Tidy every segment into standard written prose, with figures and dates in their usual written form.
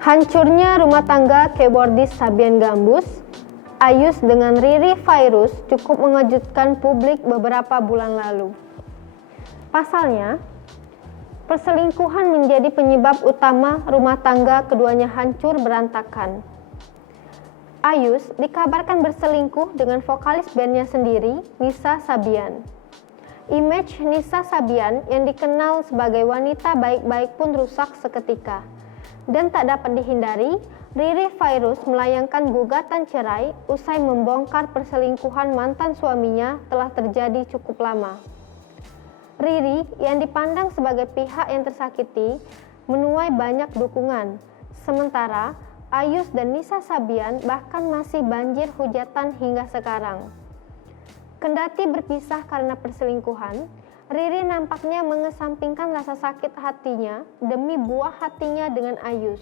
Hancurnya rumah tangga keyboardis Sabian Gambus, Ayus dengan Riri Virus cukup mengejutkan publik beberapa bulan lalu. Pasalnya, perselingkuhan menjadi penyebab utama rumah tangga keduanya hancur berantakan. Ayus dikabarkan berselingkuh dengan vokalis bandnya sendiri, Nisa Sabian. Image Nisa Sabian yang dikenal sebagai wanita baik-baik pun rusak seketika. Dan tak dapat dihindari, Riri Virus melayangkan gugatan cerai usai membongkar perselingkuhan mantan suaminya telah terjadi cukup lama. Riri yang dipandang sebagai pihak yang tersakiti menuai banyak dukungan, sementara Ayus dan Nisa Sabian bahkan masih banjir hujatan hingga sekarang. Kendati berpisah karena perselingkuhan, Riri nampaknya mengesampingkan rasa sakit hatinya demi buah hatinya dengan Ayus.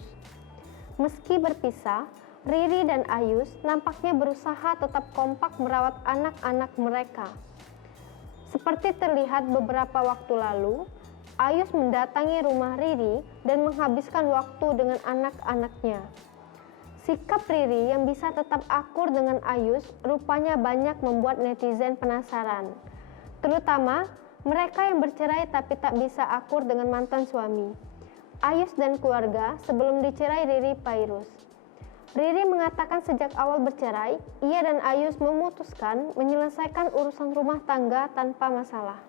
Meski berpisah, Riri dan Ayus nampaknya berusaha tetap kompak merawat anak-anak mereka. Seperti terlihat beberapa waktu lalu, Ayus mendatangi rumah Riri dan menghabiskan waktu dengan anak-anaknya. Sikap Riri yang bisa tetap akur dengan Ayus rupanya banyak membuat netizen penasaran, terutama mereka yang bercerai tapi tak bisa akur dengan mantan suami, Ayus dan keluarga sebelum dicerai Riri Virus. Riri mengatakan sejak awal bercerai, ia dan Ayus memutuskan menyelesaikan urusan rumah tangga tanpa masalah.